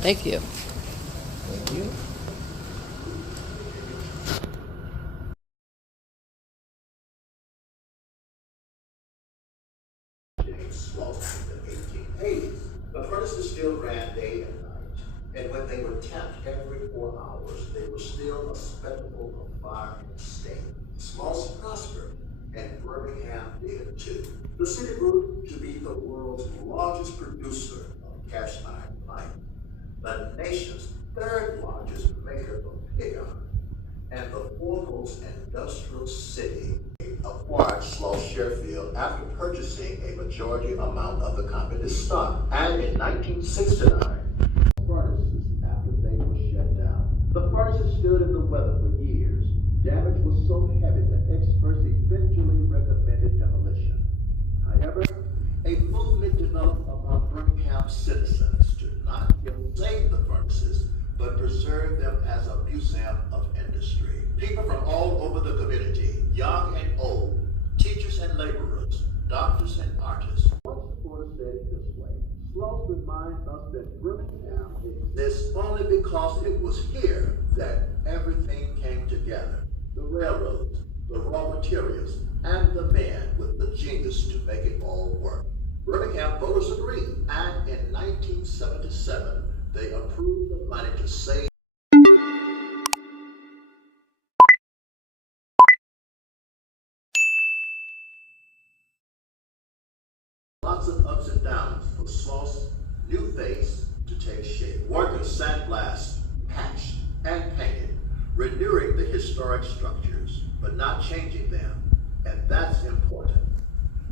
Thank you. Thank you. Sloss in the 1880s. The furnaces still ran day and night, and when they were tapped every 4 hours, they were still a spectacle of fire and steam. Sloss prospered, and Birmingham did too. The city grew to be the world's largest producer of cast iron pipe, the nation's third largest maker of pig iron, and the foremost industrial city. Acquired Sloss Sheffield after purchasing a majority amount of the company's stock, and in 1969, furnaces after they were shut down. The furnaces stood in the weather for years. Damage was so heavy that experts eventually recommended demolition. However, a movement developed among Birmingham citizens to not just save the furnaces, but preserve them as a museum of industry. People from all over the community, young and old, teachers and laborers, doctors and artists. One supporter said it this way: Sloss reminds us that Birmingham exists only because it was here that everything came together. The railroads, the raw materials, and the men with the genius to make it all work. Birmingham voters agreed, and in 1977, they approved the money to save. Lots of ups and downs for Sloss' new face to take shape. Workers sandblasted, patched, and painted, renewing the historic structures, but not changing them, and that's important.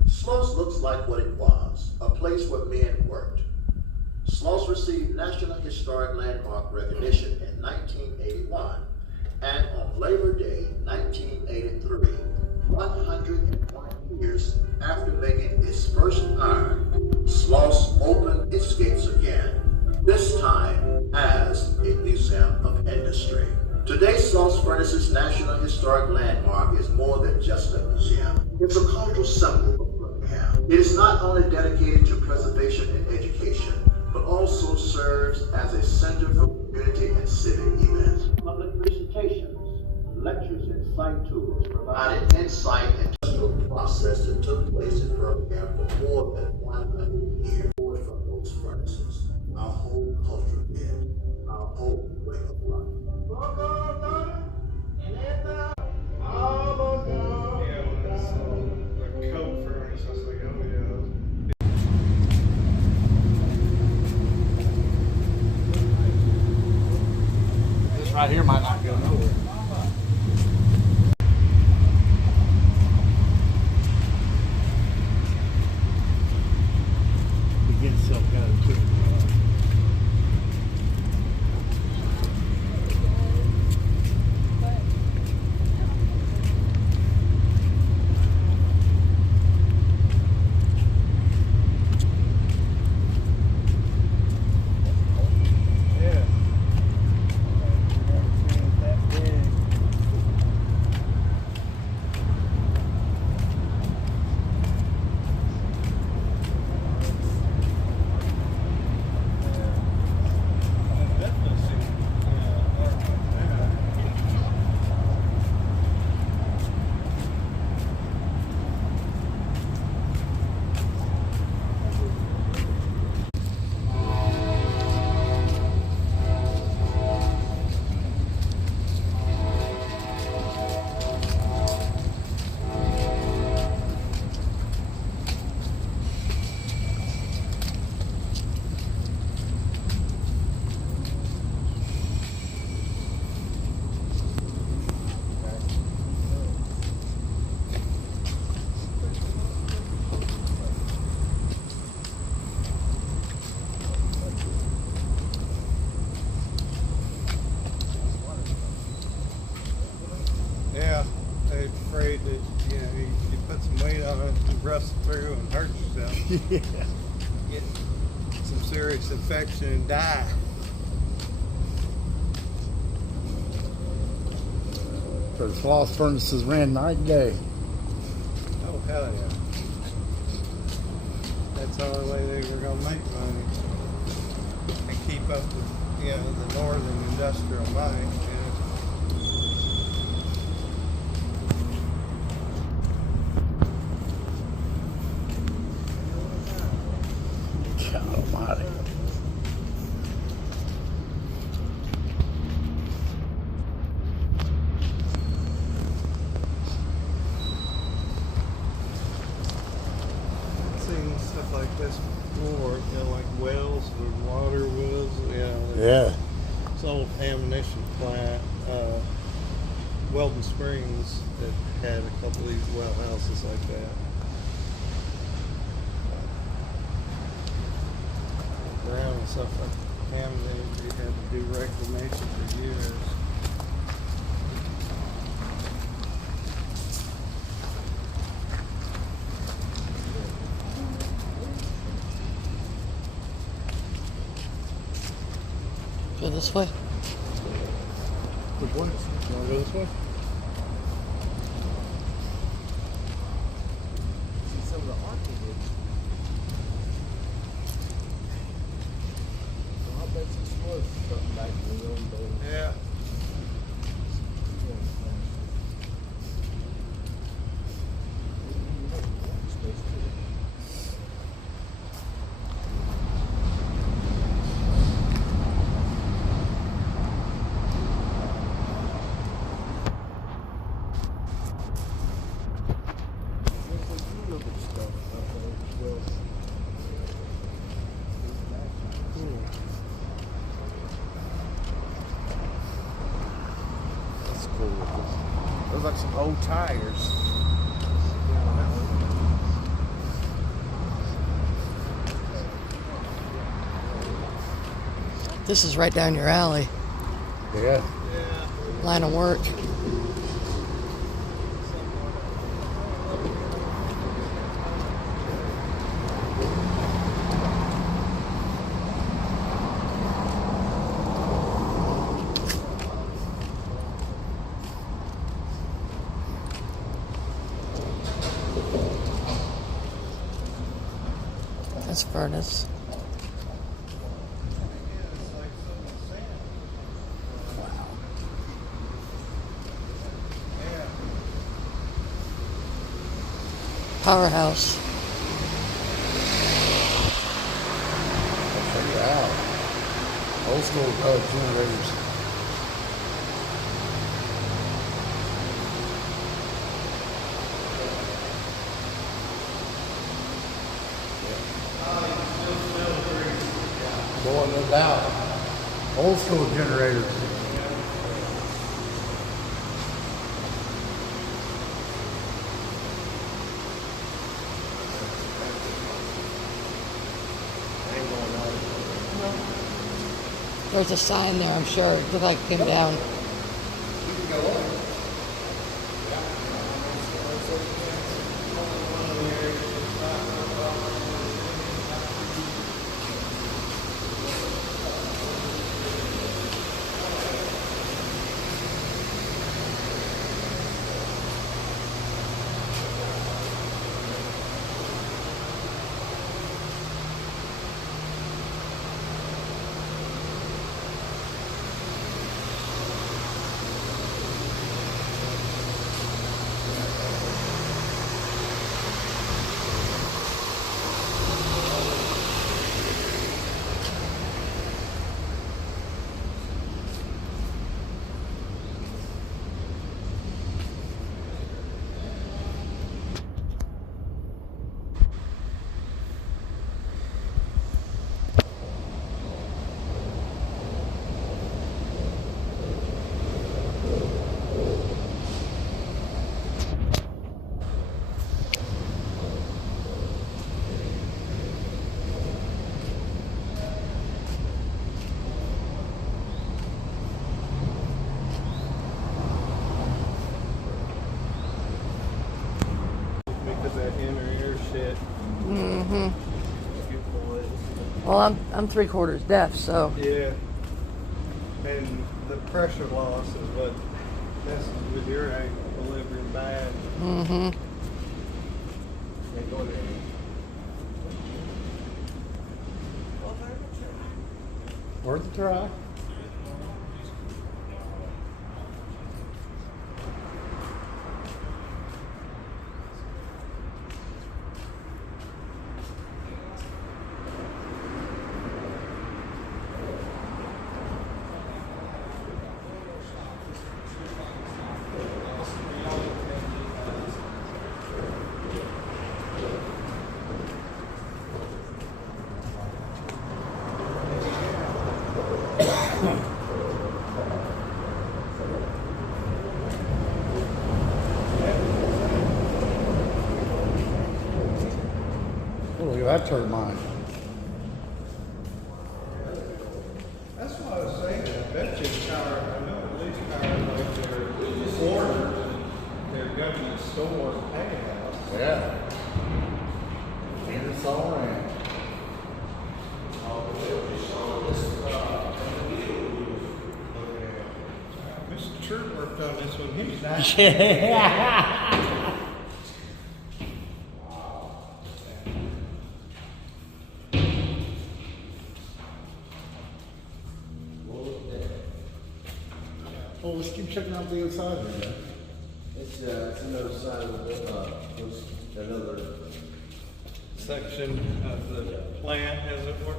Sloss looks like what it was, a place where men worked. Sloss received National Historic Landmark recognition in 1981, and on Labor Day 1983, 101 years after making its first iron, Sloss opened its gates again, this time as a museum of industry. Today, Sloss Furnaces National Historic Landmark is more than just a museum. It's a cultural symbol of Birmingham. It is not only dedicated to preservation and education, but also serves as a center for community and civic events. Public presentations, lectures, and site tours provided insight into the process that took place in Birmingham for more than 100 years. From those furnaces, our whole culture did, our whole way of life. This right here might not go nowhere. Begin self-go too. Yeah, they're afraid that, you know, you put some weight on it and rust through and hurt yourself. Yeah. Get some serious infection and die. So the Sloss Furnaces ran night and day. Oh, hell yeah. That's the only way they were going to make money and keep up with, the northern industrial might. God almighty. I've seen stuff like this before, like wells where water was, Yeah. It's old ammunition plant, Weldon Springs, that had a couple of these well houses like that. Ground and stuff like contaminated, you had to do reclamation for years. Go this way. Which one? You want to go this way? See some of the art they did. Well, I bet this was something back in the old days. Yeah. That's cool. Those like some old tires. This is right down your alley. Yeah. Line of work. That's furnace. Powerhouse. Check it out. Old school generators. Boy, no doubt. Old school generators. There's a sign there, I'm sure. It looked like it came down. Because that inner ear shit. Mm-hmm. Well, I'm 3/4 deaf, so. Yeah. And the pressure loss is what messes with your equilibrium bad. Mm-hmm. They go there. Worth a try. Oh, look at that turbine. That's what I was saying. I bet you power, I know police power, like they're foreigners, they're government store payhouse. Yeah. And it's all around. Mr. Church worked on this one. He was nice. Well, let's keep checking out the inside of it. It's another side of another. Section of the plant, as it were.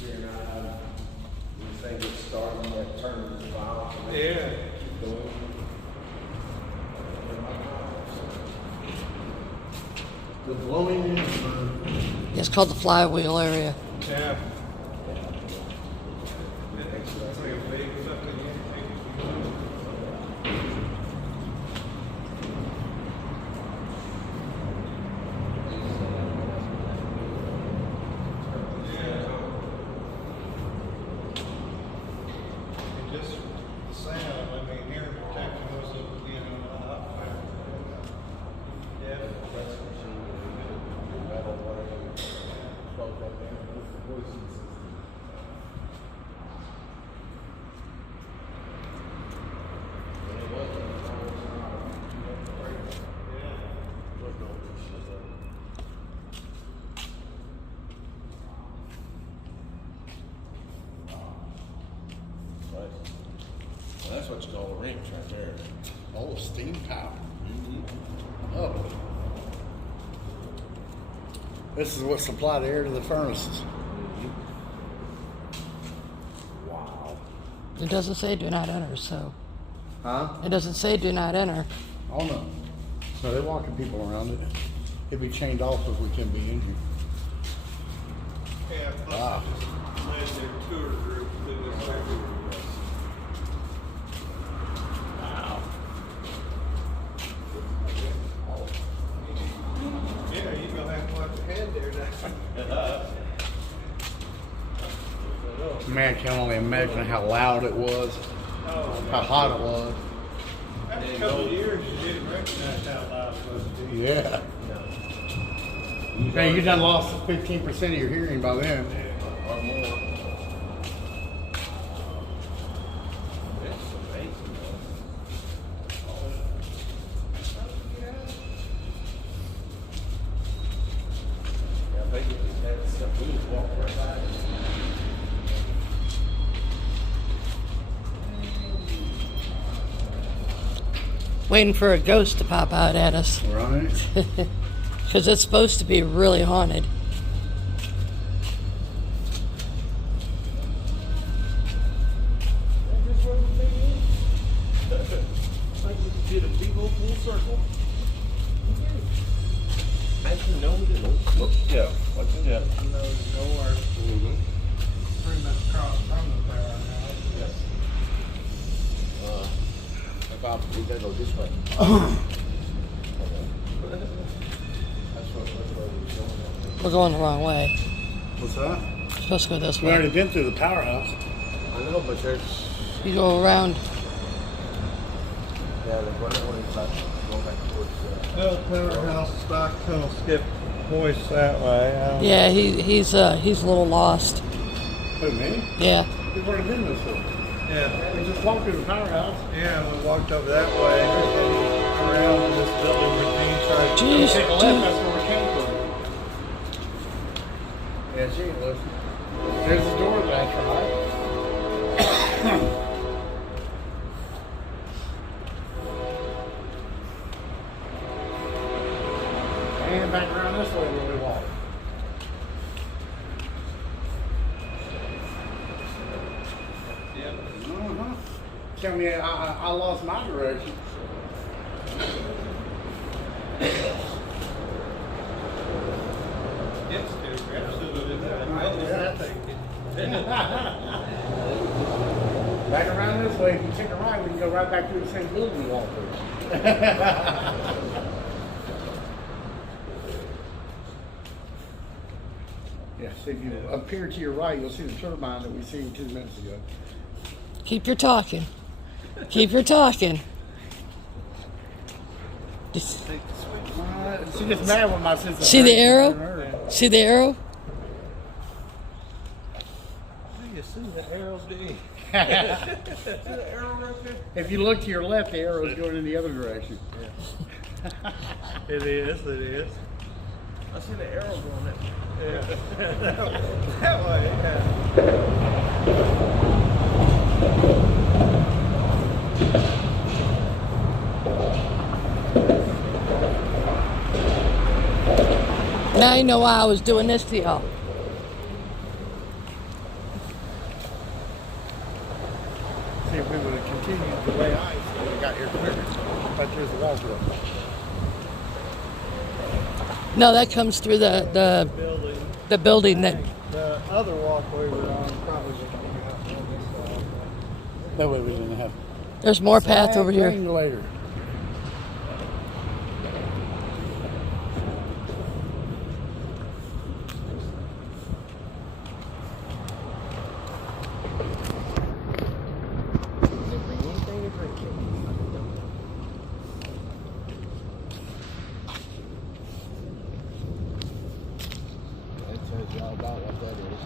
Here now, you think it's starting that turn the valve? Yeah. The blowing in It's called the flywheel area. Yeah. It's like a big something. Just the sound, I mean, hearing protection was, you know, up there. Yeah. Well, that's what you call a wrench right there. oh, steam power. Oh. This is what supplied air to the furnaces. Wow. It doesn't say do not enter, so. Huh? It doesn't say do not enter. Oh no. No, they're walking people around it. It'd be chained off if we couldn't be in here. Yeah, plus Wow. I just led their tour group to this area. Wow. Yeah, you're gonna have to watch your head there now. Man, I can only imagine how loud it was, Oh, how hot it was. after a couple of years, you didn't recognize how loud it was, did you? Yeah. Man, you done lost 15% of your hearing by then. Or more. That's amazing, yeah, I think that's stuff we just walk right by. Waiting for a ghost to pop out at us. Right? Because it's supposed to be really haunted. That's what the thing is. Like we did a big old full circle. Actually, no, we didn't. Yeah, what's in that? I know there's nowhere pretty much across from the power now. Yes. About we gotta go this way. We're going the wrong way. What's that? We're supposed to go this We already way. been through the powerhouse. I know, but there's You go around. yeah, they're going that way, but going back towards. Well, powerhouse stock tunnel skip hoist that way. I don't Yeah, he's a little lost. Who, me? Yeah. We've already been this way. Yeah, We just walked through the powerhouse. yeah, we walked over that way and around to this building where Dean tried to Jeez. Take a left, that's where we came from. Yeah, she ain't listening. There's the door, that's right. And back around this way where we walk. Yep. Tell me, I lost my direction. Yes, dude. Absolutely. That thing. Back around this way, if you take a right, we can go right back through the same building we walked through. Yeah, see if you appear to your right, you'll see the turbine that we seen 2 minutes ago. Keep your talking. Keep your talking. Just Take the switch. She gets mad when my sister. see the arrow? See the arrow? You see the arrow, D? See the arrow right there? If you look to your left, the arrow is going in the other direction. Yeah. It is. I see the arrow going that way. Yeah. That way, yeah. Now you know why I was doing this to y'all. See if we would have continued the way I we got here quicker. But there's a wall to it. No, that comes through the building that. The other walkway we're on probably would be out on this side. That way we didn't have. There's more path over here. Later. That tells you all about what that is.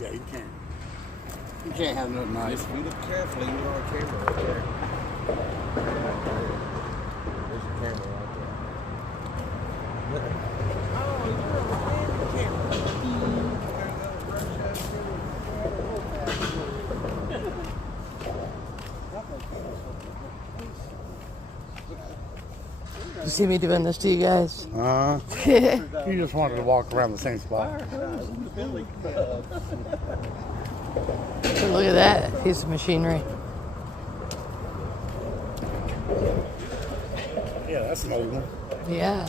Yeah, you can't. You can't have nothing nice. If you look carefully, you're on camera right there. Right there. There's a camera right there. Oh, you're on the camera. You see me doing this to you guys? You just wanted to walk around the same spot. Look at that piece of machinery. Yeah, that's an old one. Yeah.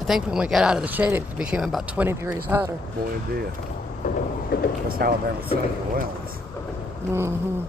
I think when we got out of the shade, it became about 20 degrees hotter. Boy, it did. That's Alabama Sun and Wells. Mm-hmm.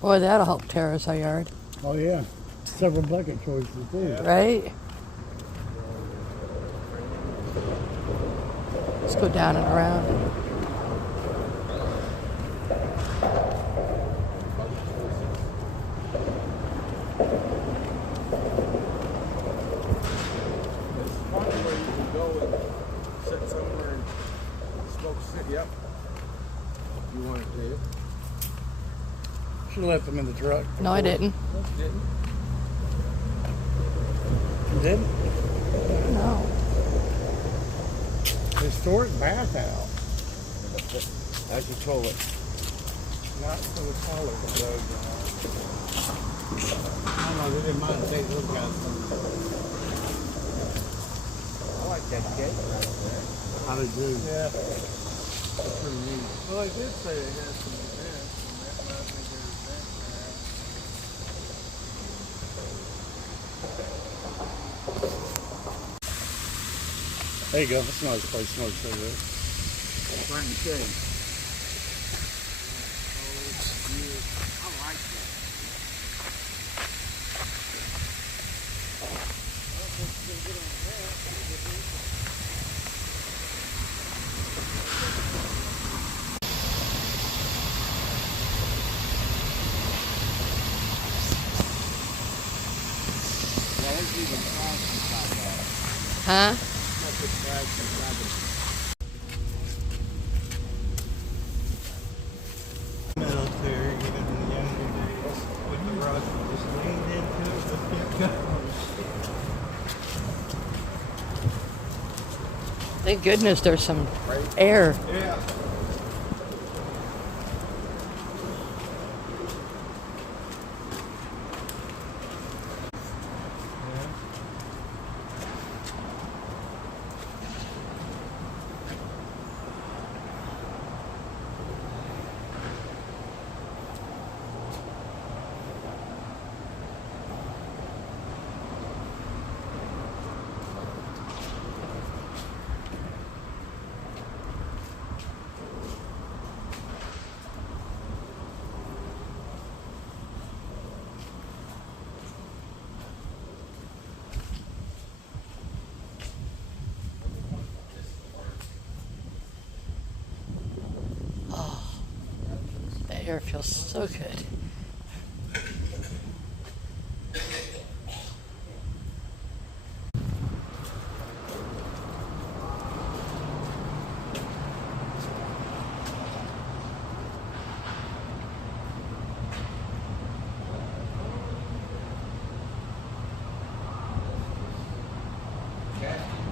Boy, that'll help terrace our yard, Oh, yeah. Several bucket choices, too. right? Let's go down and around. Yep. You want it to? She left them in the truck. No, I didn't. You didn't? No. Historic bathhouse. That's your toilet. Not for the colors, though. I don't know, they didn't mind taking those guys. I like that cake right there. How they do. Yeah. That's pretty neat. Well, they did say they had some events, and that might be their event now. There you go. That's a nice place. Smoke cigarette. Right in the shade. I like that. Yeah, there's even trash inside that. Huh? Not the trash inside the Military, even in the younger days, with the rush, just leaned into it, just kept going. Thank goodness there's some air. Yeah. The air feels so good.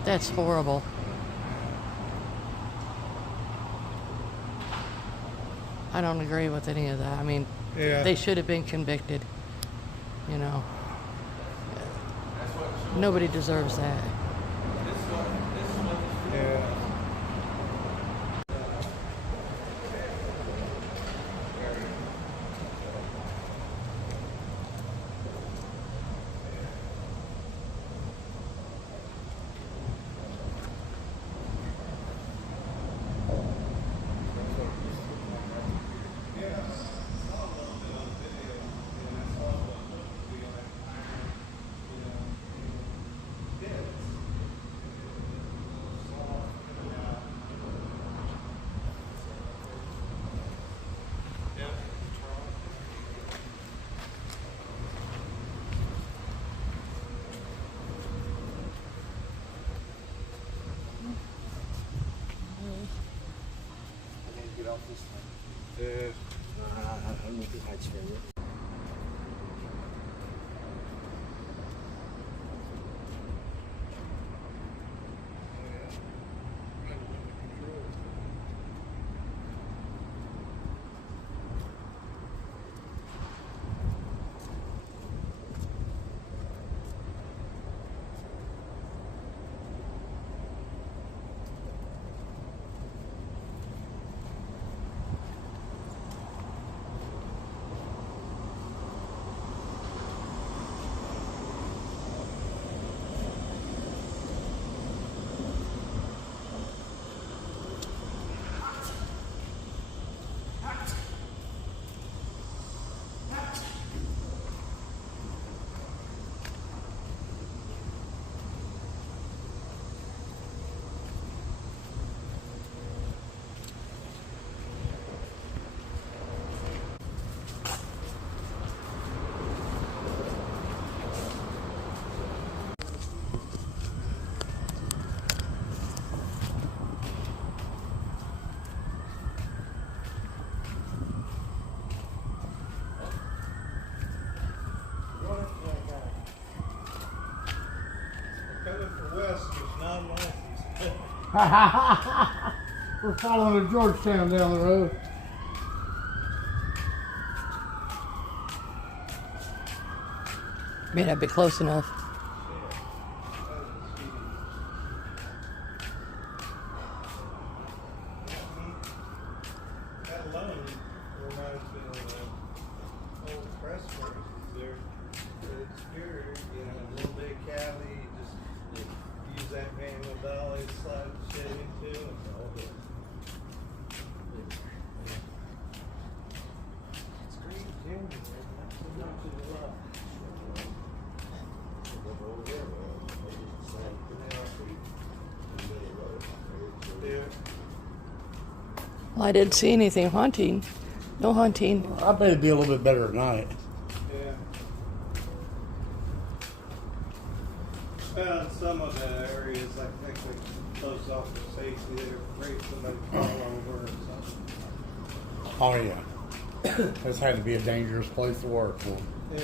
That's horrible. I don't agree with any of that. I mean, Yeah. they should have been convicted. You know, nobody deserves that. Yeah. get off this thing. Yeah. I don't know if it hides from it. Coming from west, it's not like We're following a Georgetown down the road. May not be close enough. Well, I didn't see anything haunting. No haunting. I bet it'd be a little bit better at night. Yeah. Well, in some of the areas, I think they close off for safety. They're afraid somebody fall over or something. Oh yeah. This had to be a dangerous place to work for. Yeah.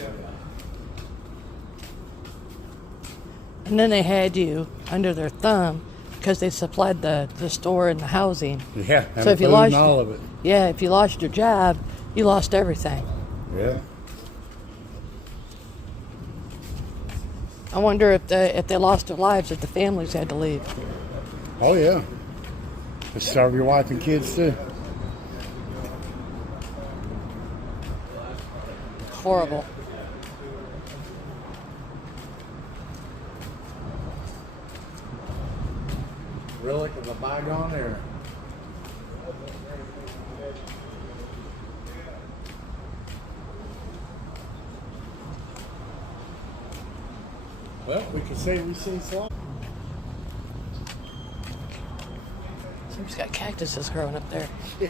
And then they had you under their thumb because they supplied the store and the housing. Yeah, and So if you food lost, and all of it. yeah, if you lost your job, you lost everything. Yeah. I wonder if they lost their lives, if the families had to leave. Oh yeah. To starve your wife and kids too. Horrible. Relic of a bygone era. Well, we can say we've seen Sloss. Somebody's got cactuses growing up there. Yeah.